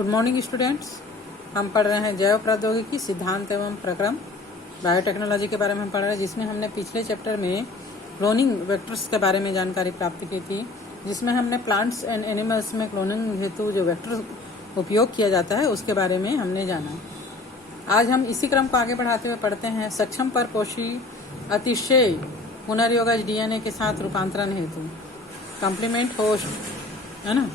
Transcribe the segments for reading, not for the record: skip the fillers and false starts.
Good morning students. हम पढ़ रहे हैं जैव प्रौद्योगिकी सिद्धांत एवं प्रक्रम बायोटेक्नोलॉजी के बारे में हम पढ़ रहे हैं, जिसमें हमने पिछले चैप्टर में क्लोनिंग वेक्टर्स के बारे में जानकारी प्राप्त की थी, जिसमें हमने प्लांट्स एंड एनिमल्स में क्लोनिंग हेतु जो वेक्टर उपयोग किया जाता है उसके बारे में हमने जाना। आज हम इसी क्रम को आगे बढ़ाते हुए पढ़ते हैं सक्षम परपोषी अतिशय पुनर्योगज डीएनए के साथ रूपांतरण हेतु कॉम्प्लीमेंट होस्ट है ना,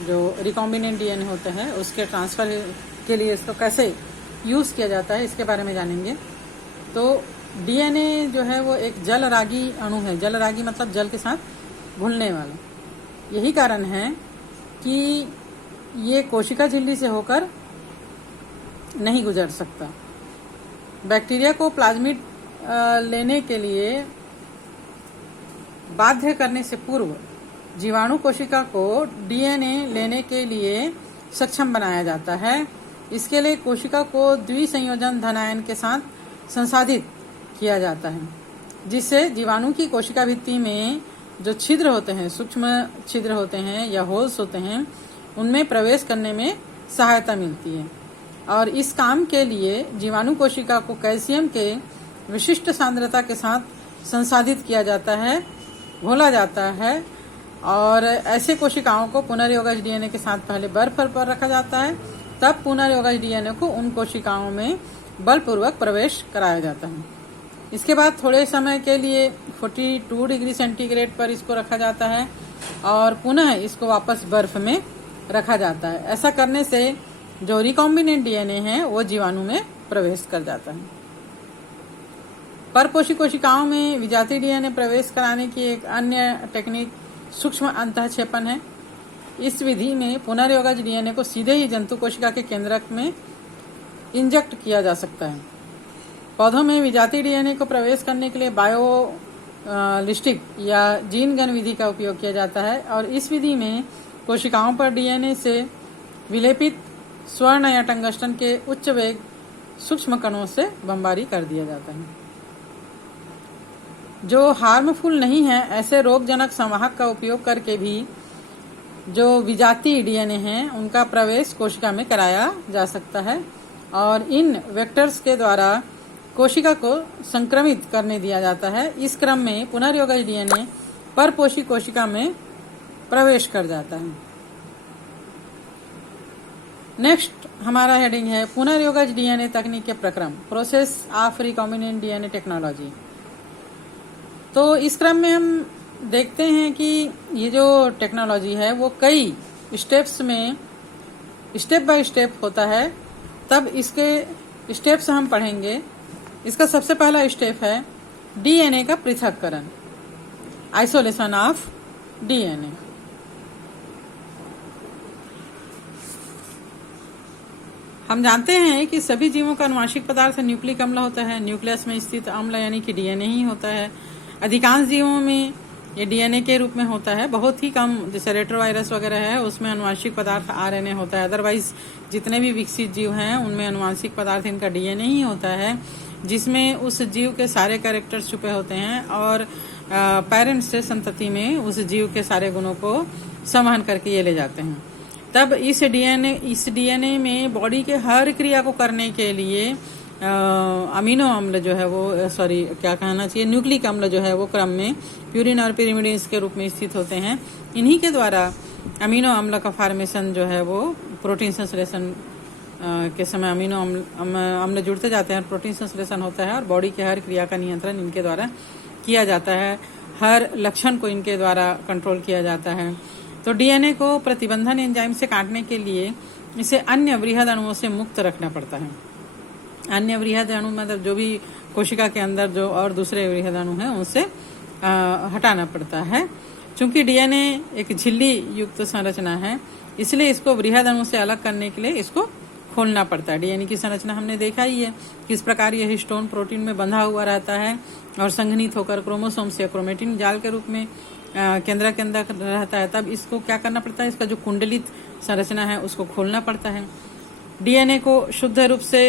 जो रिकॉम्बिनेंट डीएनए होते हैं उसके ट्रांसफर के लिए इसको कैसे यूज किया जाता है इसके बारे में जानेंगे। तो डीएनए जो है वो एक जलरागी अणु है। जलरागी मतलब जल के साथ घुलने वाला। यही कारण है कि ये कोशिका झिल्ली से होकर नहीं गुजर सकता। बैक्टीरिया को प्लाज्मिड लेने के लिए बाध्य करने से पूर्व जीवाणु कोशिका को डीएनए लेने के लिए सक्षम बनाया जाता है। इसके लिए कोशिका को द्विसंयोजन धनायन के साथ संसाधित किया जाता है, जिससे जीवाणु की कोशिका भित्ति में जो छिद्र होते हैं, सूक्ष्म छिद्र होते हैं या होल्स होते हैं, उनमें प्रवेश करने में सहायता मिलती है। और इस काम के लिए जीवाणु कोशिका को कैल्शियम के विशिष्ट सांद्रता के साथ संसाधित किया जाता है, घोला जाता है। और ऐसे कोशिकाओं को पुनर्योगज डीएनए के साथ पहले बर्फ पर रखा जाता है, तब पुनर्योगज डीएनए को उन कोशिकाओं में बलपूर्वक प्रवेश कराया जाता है। इसके बाद थोड़े समय के लिए 42 डिग्री सेंटीग्रेड पर इसको रखा जाता है और पुनः इसको वापस बर्फ में रखा जाता है। ऐसा करने से जो रिकॉम्बिनेंट डीएनए है वो जीवाणु में प्रवेश कर जाता है। परपोषी कोशिकाओं में विजातीय डीएनए प्रवेश कराने की एक अन्य टेक्निक सूक्ष्म अंतःक्षेपण है। इस विधि में पुनर्योगज डीएनए को सीधे ही जंतु कोशिका के केंद्रक में इंजेक्ट किया जा सकता है। पौधों में विजातीय डीएनए को प्रवेश करने के लिए बायोलिस्टिक या जीन गन विधि का उपयोग किया जाता है और इस विधि में कोशिकाओं पर डीएनए से विलेपित स्वर्ण या टंगस्टन के उच्च वेग सूक्ष्म कणों से बमबारी कर दिया जाता है। जो हार्मफुल नहीं है, ऐसे रोगजनक संवाहक का उपयोग करके भी जो विजातीय डीएनए हैं उनका प्रवेश कोशिका में कराया जा सकता है और इन वेक्टर्स के द्वारा कोशिका को संक्रमित करने दिया जाता है। इस क्रम में पुनर्योगज डीएनए परपोषी कोशिका में प्रवेश कर जाता है। नेक्स्ट हमारा हेडिंग है पुनर्योगज डीएनए तकनीक के प्रक्रम, process of recombinant DNA technology. तो इस क्रम में हम देखते हैं कि ये जो टेक्नोलॉजी है वो कई स्टेप्स में स्टेप बाय स्टेप होता है। तब इसके स्टेप्स हम पढ़ेंगे। इसका सबसे पहला स्टेप है डीएनए का पृथक्करण, आइसोलेशन ऑफ डीएनए। हम जानते हैं कि सभी जीवों का आनुवांशिक पदार्थ न्यूक्लिक अम्ल होता है। न्यूक्लियस में स्थित अम्ल यानी कि डीएनए ही होता है। अधिकांश जीवों में ये डीएनए के रूप में होता है। बहुत ही कम, जैसे रेट्रोवायरस वगैरह है, उसमें आनुवांशिक पदार्थ आरएनए होता है। अदरवाइज जितने भी विकसित जीव हैं उनमें आनुवांशिक पदार्थ इनका डीएनए ही होता है, जिसमें उस जीव के सारे कैरेक्टर्स छुपे होते हैं और पेरेंट्स से संतति में उस जीव के सारे गुणों को संवहन करके ये ले जाते हैं। तब इस डीएनए में बॉडी के हर क्रिया को करने के लिए अमीनो अम्ल जो है वो क्या कहना चाहिए, न्यूक्लिक अम्ल जो है वो क्रम में प्यूरिन और पिरिमिडिन्स के रूप में स्थित होते हैं। इन्हीं के द्वारा अमीनो अम्ल का फॉर्मेशन जो है वो प्रोटीन संश्लेषण के समय अमीनो अम्ल जुड़ते जाते हैं, प्रोटीन संश्लेषण होता है और बॉडी के हर क्रिया का नियंत्रण इनके द्वारा किया जाता है। हर लक्षण को इनके द्वारा कंट्रोल किया जाता है। तो डीएनए को प्रतिबंधन एंजाइम से काटने के लिए इसे अन्य वृहद अणुओं से मुक्त रखना पड़ता है। अन्य वृहद अणु मतलब जो भी कोशिका के अंदर जो और दूसरे वृहद अणु हैं उनसे हटाना पड़ता है। चूंकि डीएनए एक झिल्ली युक्त संरचना है, इसलिए इसको वृहद अणु से अलग करने के लिए इसको खोलना पड़ता है। डीएनए की संरचना हमने देखा ही है, किस प्रकार यह हिस्टोन प्रोटीन में बंधा हुआ रहता है और संघनित होकर क्रोमोसोम्स या क्रोमेटिन जाल के रूप में केंद्र के अंदर रहता है। तब इसको क्या करना पड़ता है, इसका जो कुंडलित संरचना है उसको खोलना पड़ता है। डीएनए को शुद्ध रूप से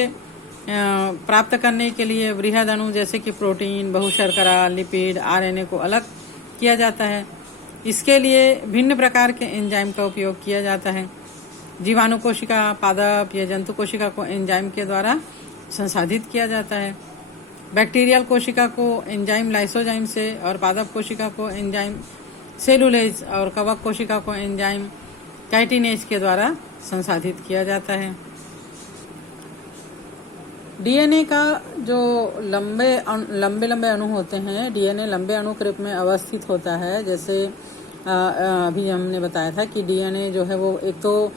प्राप्त करने के लिए वृहद अणु जैसे कि प्रोटीन, बहुशर्करा, लिपिड, आरएनए को अलग किया जाता है। इसके लिए भिन्न प्रकार के एंजाइम का उपयोग किया जाता है। जीवाणु कोशिका, पादप या जंतु कोशिका को एंजाइम के द्वारा संसाधित किया जाता है। बैक्टीरियल कोशिका को एंजाइम लाइसोजाइम से और पादप कोशिका को एंजाइम सेलुलेज और कवक कोशिका को एंजाइम काइटिनेज के द्वारा संसाधित किया जाता है। डीएनए का जो लंबे अणु होते हैं, डीएनए लंबे अणु के रूप में अवस्थित होता है। जैसे अभी हमने बताया था कि डीएनए जो है वो एक तो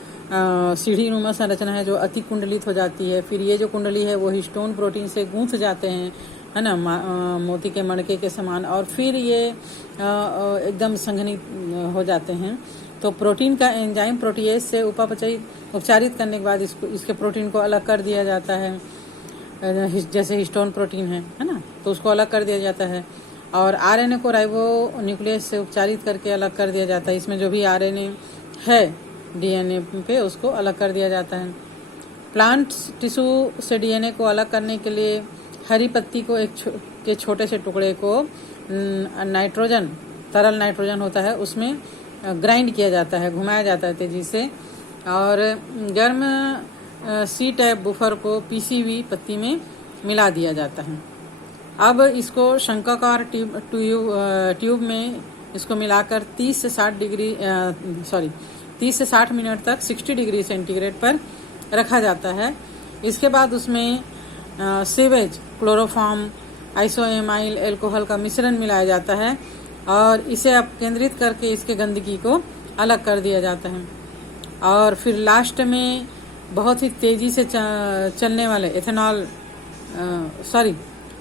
सीढ़ी नुमा संरचना है जो अति कुंडलित हो जाती है, फिर ये जो कुंडली है वो हिस्टोन प्रोटीन से गूंथ जाते हैं, है ना, मोती के मणके के समान, और फिर ये एकदम संघनित हो जाते हैं। तो प्रोटीन का एंजाइम प्रोटीएज से उपचारित करने के बाद इसके प्रोटीन को अलग कर दिया जाता है। जैसे हिस्टोन प्रोटीन है ना, तो उसको अलग कर दिया जाता है। और आरएनए को राइबो न्यूक्लियस से उपचारित करके अलग कर दिया जाता है। इसमें जो भी आरएनए है डीएनए पे उसको अलग कर दिया जाता है। प्लांट टिश्यू से डीएनए को अलग करने के लिए हरी पत्ती को के छोटे से टुकड़े को नाइट्रोजन, तरल नाइट्रोजन होता है, उसमें ग्राइंड किया जाता है, घुमाया जाता है तेजी से, और गर्म सी टाइप बुफर को पीसीवी पत्ती में मिला दिया जाता है। अब इसको शंक्वाकार ट्यूब में इसको मिलाकर 30 से 60 मिनट तक 60 डिग्री सेंटीग्रेड पर रखा जाता है। इसके बाद उसमें सीवेज, क्लोरोफॉर्म, आइसोएमाइल अल्कोहल का मिश्रण मिलाया जाता है और इसे अब केंद्रित करके इसके गंदगी को अलग कर दिया जाता है। और फिर लास्ट में बहुत ही तेजी से चलने वाले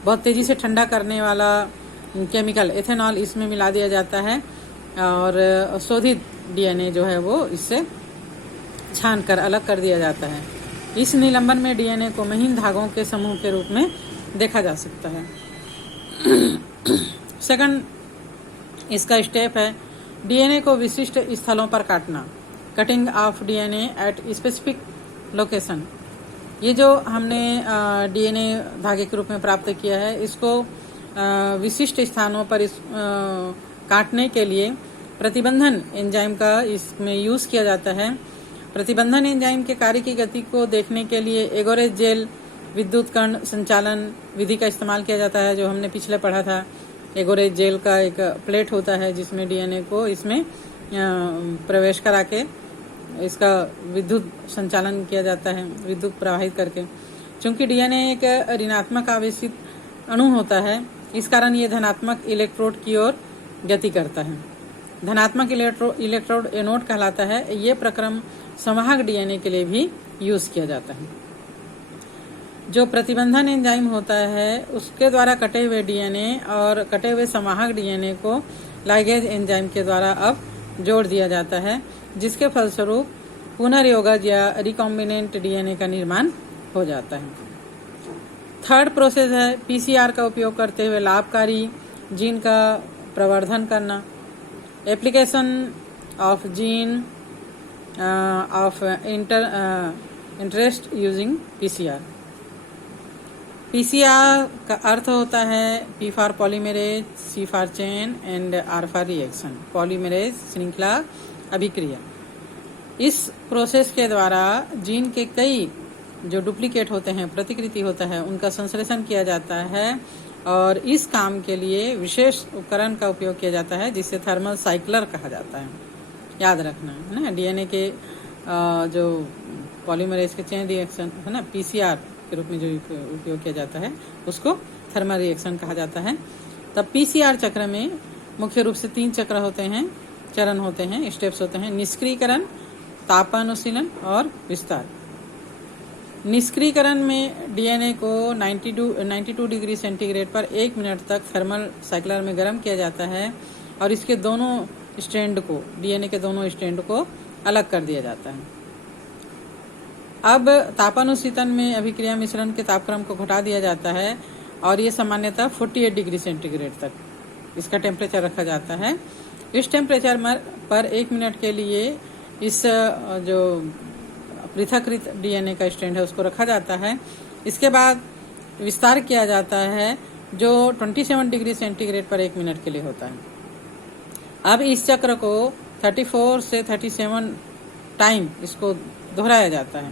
बहुत तेजी से ठंडा करने वाला केमिकल एथेनॉल इसमें मिला दिया जाता है और शोधित डीएनए जो है वो इससे छान कर अलग कर दिया जाता है। इस निलंबन में डीएनए को महीन धागों के समूह के रूप में देखा जा सकता है। सेकंड इसका स्टेप है डीएनए को विशिष्ट स्थलों पर काटना, cutting of DNA at specific location. ये जो हमने डीएनए धागे के रूप में प्राप्त किया है, इसको विशिष्ट स्थानों पर काटने के लिए प्रतिबंधन एंजाइम का इसमें यूज किया जाता है। प्रतिबंधन एंजाइम के कार्य की गति को देखने के लिए एगोरेज जेल विद्युत कण संचालन विधि का इस्तेमाल किया जाता है, जो हमने पिछले पढ़ा था। एगोरेज जेल का एक प्लेट होता है जिसमें डीएनए को इसमें प्रवेश करा के इसका विद्युत संचालन किया जाता है, विद्युत प्रवाहित करके। चूंकि डीएनए एक ऋणात्मक आवेशित अणु होता है, इस कारण ये धनात्मक इलेक्ट्रोड की ओर गति करता है। धनात्मक इलेक्ट्रोड एनोड कहलाता है। ये प्रक्रम संवाहक डीएनए के लिए भी यूज किया जाता है। जो प्रतिबंधन एंजाइम होता है उसके द्वारा कटे हुए डीएनए और कटे हुए संवाहक डीएनए को लाइगेज एंजाइम के द्वारा अब जोड़ दिया जाता है, जिसके फलस्वरूप पुनर्योगज या रिकॉम्बिनेंट डीएनए का निर्माण हो जाता है। थर्ड प्रोसेस है पीसीआर का उपयोग करते हुए लाभकारी जीन का प्रवर्धन करना। Application of gene of interest using PCR. PCR का अर्थ होता है P for polymerase, C for chain and R for reaction. Polymerase श्रृंखला अभिक्रिया। इस प्रोसेस के द्वारा जीन के कई जो डुप्लीकेट होते हैं, प्रतिकृति होता है, उनका संश्लेषण किया जाता है और इस काम के लिए विशेष उपकरण का उपयोग किया जाता है जिसे थर्मल साइक्लर कहा जाता है। याद रखना है ना, डीएनए के जो पॉलीमरेज के चेन रिएक्शन है ना, पीसीआर के रूप में जो उपयोग किया जाता है उसको थर्मल रिएक्शन कहा जाता है। तब पीसीआर चक्र में मुख्य रूप से 3 चक्र होते हैं, चरण होते हैं, स्टेप्स होते हैं। निष्क्रियकरण, तापानुशीलन और विस्तार। निष्क्रियकरण में डीएनए को 92 डिग्री सेंटीग्रेड पर 1 मिनट तक थर्मल साइक्लर में गर्म किया जाता है और इसके दोनों स्ट्रैंड को, डीएनए के दोनों स्ट्रैंड को अलग कर दिया जाता है। अब तापानुशीतन में अभिक्रिया मिश्रण के तापक्रम को घटा दिया जाता है और ये सामान्यतः 48 डिग्री सेंटीग्रेड तक इसका टेम्परेचर रखा जाता है। इस टेम्परेचर पर 1 मिनट के लिए इस जो पृथकृत डीएनए का स्ट्रैंड है उसको रखा जाता है। इसके बाद विस्तार किया जाता है जो 27 डिग्री सेंटीग्रेड पर 1 मिनट के लिए होता है। अब इस चक्र को 34 से 37 टाइम इसको दोहराया जाता है।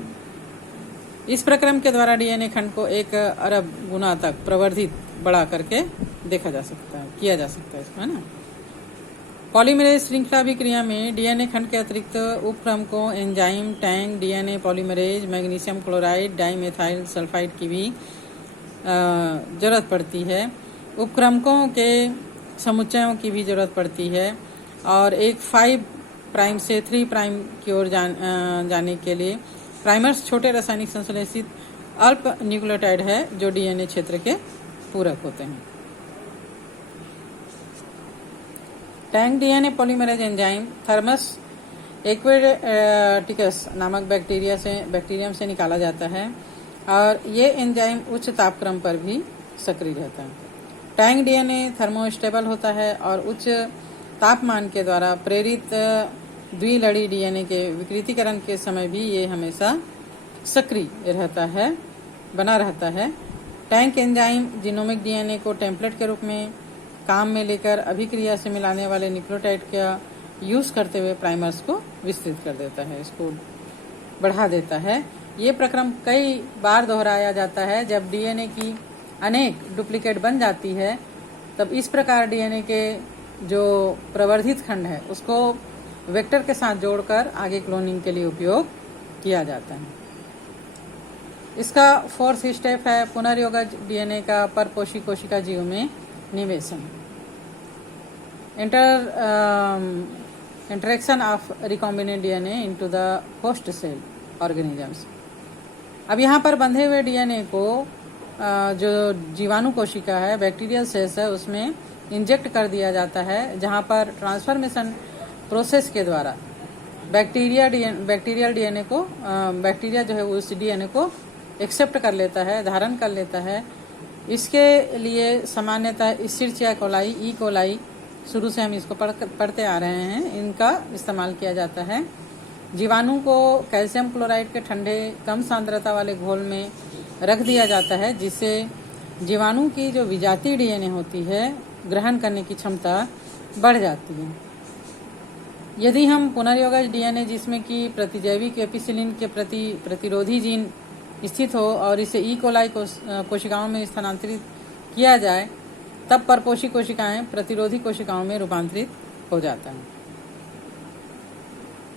इस प्रक्रम के द्वारा डीएनए खंड को 1 अरब गुना तक प्रवर्धित बढ़ा करके देखा जा सकता है, किया जा सकता है इसमें, है ना। पॉलीमरेज श्रृंखला अभिक्रिया में डीएनए खंड के अतिरिक्त उपक्रम को enzyme, tank, DNA polymerase, magnesium chloride, dimethyl sulphide की भी जरूरत पड़ती है। उपक्रमकों के समुच्चयों की भी जरूरत पड़ती है और एक 5 प्राइम से 3 प्राइम की ओर जाने के लिए प्राइमर्स छोटे रासायनिक संश्लेषित अल्प न्यूक्लियोटाइड है जो डीएनए क्षेत्र के पूरक होते हैं। Tank DNA polymerase enzyme Thermus aquaticus नामक बैक्टीरियम से निकाला जाता है और ये एंजाइम उच्च तापक्रम पर भी सक्रिय रहता है। टैंक डीएनए थर्मोस्टेबल होता है और उच्च तापमान के द्वारा प्रेरित द्विलड़ी डीएनए के विकृतीकरण के समय भी ये हमेशा सक्रिय रहता है, बना रहता है। टैंक एंजाइम जीनोमिक डीएनए को टेम्पलेट के रूप में काम में लेकर अभिक्रिया से मिलाने वाले न्यूक्लियोटाइड का यूज करते हुए प्राइमर्स को विस्तृत कर देता है, इसको बढ़ा देता है। ये प्रक्रम कई बार दोहराया जाता है। जब डीएनए की अनेक डुप्लीकेट बन जाती है तब इस प्रकार डीएनए के जो प्रवर्धित खंड है उसको वेक्टर के साथ जोड़कर आगे क्लोनिंग के लिए उपयोग किया जाता है। इसका 4th स्टेप है पुनर्योगज डीएनए का परपोषी कोशिका जीव में निवेशन। Interaction of recombinant DNA into the host cell organisms. अब यहाँ पर बंधे हुए डीएनए को जो जीवाणु कोशिका है, बैक्टीरियल सेल्स है, उसमें इंजेक्ट कर दिया जाता है, जहाँ पर ट्रांसफॉर्मेशन प्रोसेस के द्वारा बैक्टीरियल डीएनए को बैक्टीरिया जो है उस डीएनए को एक्सेप्ट कर लेता है, धारण कर लेता है। इसके लिए सामान्यतः इस्चेरिचिया कोलाई, ई कोलाई, शुरू से हम इसको पढ़ते आ रहे हैं, इनका इस्तेमाल किया जाता है। जीवाणु को कैल्शियम क्लोराइड के ठंडे कम सांद्रता वाले घोल में रख दिया जाता है, जिससे जीवाणु की जो विजातीय डीएनए होती है ग्रहण करने की क्षमता बढ़ जाती है। यदि हम पुनर्योगज डीएनए जिसमें कि प्रतिजैविक एपिसिलिन के प्रति प्रतिरोधी जीन स्थित हो और इसे ई कोलाई कोशिकाओं में स्थानांतरित किया जाए तब परपोषी कोशिकाएं प्रतिरोधी कोशिकाओं में रूपांतरित हो जाता है।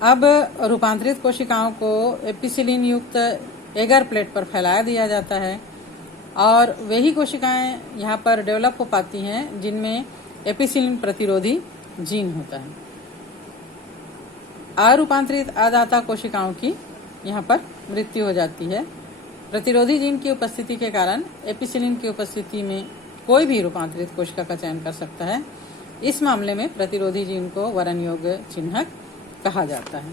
अब रूपांतरित कोशिकाओं को एपिसिलिन युक्त एगर प्लेट पर फैला दिया जाता है और वही कोशिकाएं यहाँ पर डेवलप हो पाती हैं जिनमें एपिसिलिन प्रतिरोधी जीन होता है। अरूपांतरित अदाता कोशिकाओं की यहाँ पर मृत्यु हो जाती है। प्रतिरोधी जीन की उपस्थिति के कारण एपिसिलिन की उपस्थिति में कोई भी रूपांतरित कोशिका का चयन कर सकता है। इस मामले में प्रतिरोधी जीन को वरण योग्य चिन्हक कहा जाता है।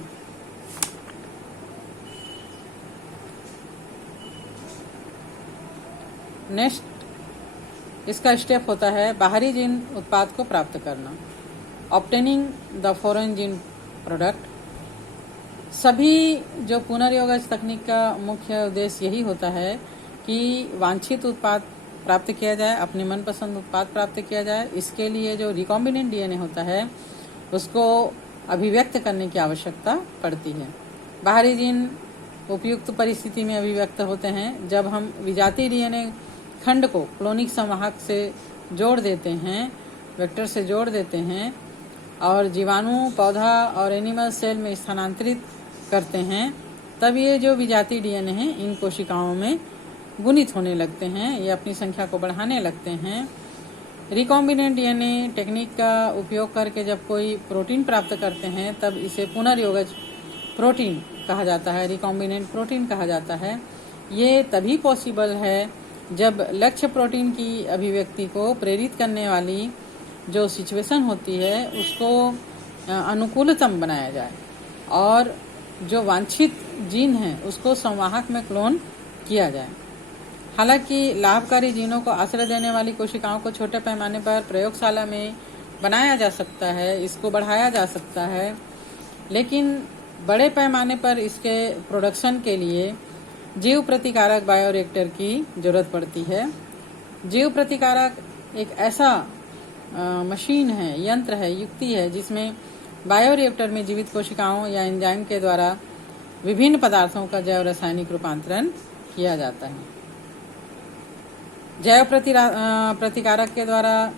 नेक्स्ट इसका स्टेप होता है बाहरी जीन उत्पाद को प्राप्त करना, obtaining the foreign gene product. सभी जो पुनर्योगज तकनीक का मुख्य उद्देश्य यही होता है कि वांछित उत्पाद प्राप्त किया जाए, अपने मनपसंद उत्पाद प्राप्त किया जाए। इसके लिए जो रिकॉम्बिनेंट डीएनए होता है उसको अभिव्यक्त करने की आवश्यकता पड़ती है। बाहरी जीन उपयुक्त परिस्थिति में अभिव्यक्त होते हैं जब हम विजातीय डीएनए खंड को क्लोनिक संवाहक से जोड़ देते हैं, वेक्टर से जोड़ देते हैं और जीवाणु, पौधा और एनिमल सेल में स्थानांतरित करते हैं, तब ये जो विजातीय डीएनए हैं इन कोशिकाओं में गुणित होने लगते हैं, ये अपनी संख्या को बढ़ाने लगते हैं। रिकॉम्बिनेंट डीएनए टेक्निक का उपयोग करके जब कोई प्रोटीन प्राप्त करते हैं तब इसे पुनर्योगज प्रोटीन कहा जाता है, रिकॉम्बिनेंट प्रोटीन कहा जाता है। ये तभी पॉसिबल है जब लक्ष्य प्रोटीन की अभिव्यक्ति को प्रेरित करने वाली जो सिचुएशन होती है उसको अनुकूलतम बनाया जाए और जो वांछित जीन है उसको संवाहक में क्लोन किया जाए। हालांकि लाभकारी जीनों को आश्रय देने वाली कोशिकाओं को छोटे पैमाने पर प्रयोगशाला में बनाया जा सकता है, इसको बढ़ाया जा सकता है, लेकिन बड़े पैमाने पर इसके प्रोडक्शन के लिए जीव प्रतिकारक बायोरिएक्टर की जरूरत पड़ती है। जीव प्रतिकारक एक ऐसा मशीन है, यंत्र है, युक्ति है जिसमें बायोरिएक्टर में जीवित कोशिकाओं या एंजाइम के द्वारा विभिन्न पदार्थों का जैव रासायनिक रूपांतरण किया जाता है। जैव प्रतिकारक के द्वारा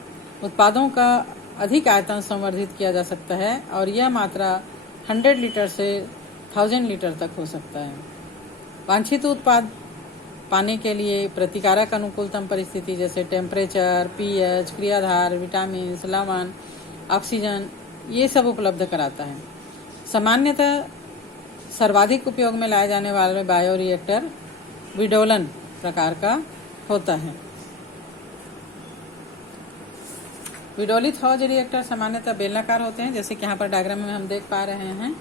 उत्पादों का अधिक आयतन संवर्धित किया जा सकता है और यह मात्रा 100 लीटर से 1000 लीटर तक हो सकता है। वांछित उत्पाद पाने के लिए प्रतिकारक अनुकूलतम परिस्थिति जैसे टेम्परेचर, पीएच, क्रियाधार, विटामिन, लवण, ऑक्सीजन ये सब उपलब्ध कराता है। सामान्यतः सर्वाधिक उपयोग में लाए जाने वाले बायोरिएक्टर विडोलन प्रकार का होता है। विडोलित हौज रिएक्टर सामान्यतः बेलनाकार होते हैं, जैसे कि यहाँ पर डायग्राम में हम देख पा रहे हैं,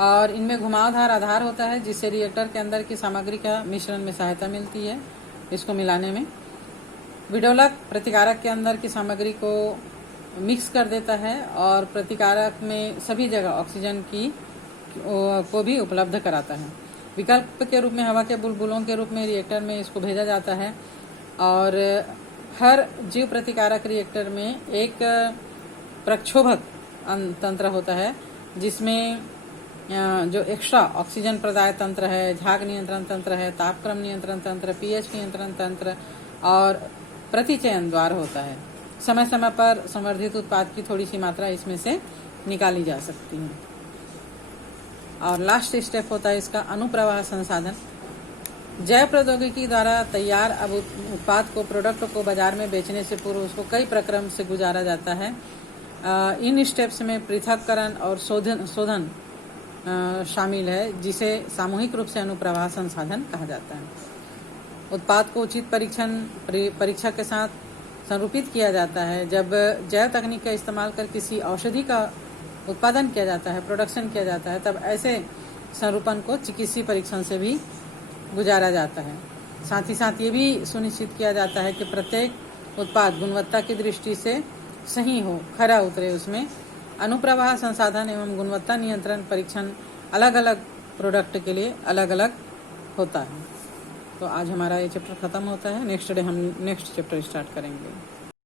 और इनमें घुमावदार आधार होता है जिससे रिएक्टर के अंदर की सामग्री का मिश्रण में सहायता मिलती है इसको मिलाने में। विडोलक प्रतिकारक के अंदर की सामग्री को मिक्स कर देता है और प्रतिकारक में सभी जगह ऑक्सीजन को भी उपलब्ध कराता है। विकल्प के रूप में हवा के बुलबुलों के रूप में रिएक्टर में इसको भेजा जाता है और हर जीव प्रतिकारक रिएक्टर में एक प्रक्षोभक तंत्र होता है जिसमें जो एक्स्ट्रा ऑक्सीजन प्रदाय तंत्र है, झाग नियंत्रण तंत्र है, तापक्रम नियंत्रण तंत्र, पीएच नियंत्रण तंत्र और प्रतिचयन द्वार होता है। समय समय पर संवर्धित उत्पाद की थोड़ी सी मात्रा इसमें से निकाली जा सकती है। और लास्ट स्टेप होता है इसका अनुप्रवाह संसाधन। जैव प्रौद्योगिकी द्वारा तैयार अब उत्पाद को, प्रोडक्ट को बाजार में बेचने से पूर्व उसको कई प्रक्रम से गुजारा जाता है। इन स्टेप्स में पृथक्करण और शोधन शामिल है जिसे सामूहिक रूप से अनुप्रवाह संसाधन कहा जाता है। उत्पाद को उचित परीक्षा के साथ संरूपित किया जाता है। जब जैव तकनीक का इस्तेमाल कर किसी औषधि का उत्पादन किया जाता है, प्रोडक्शन किया जाता है, तब ऐसे संरूपण को चिकित्सीय परीक्षण से भी गुजारा जाता है। साथ ही साथ ये भी सुनिश्चित किया जाता है कि प्रत्येक उत्पाद गुणवत्ता की दृष्टि से सही हो, खरा उतरे। उसमें अनुप्रवाह संसाधन एवं गुणवत्ता नियंत्रण परीक्षण अलग अलग प्रोडक्ट के लिए अलग अलग होता है। तो आज हमारा ये चैप्टर खत्म होता है। नेक्स्ट डे हम नेक्स्ट चैप्टर स्टार्ट करेंगे।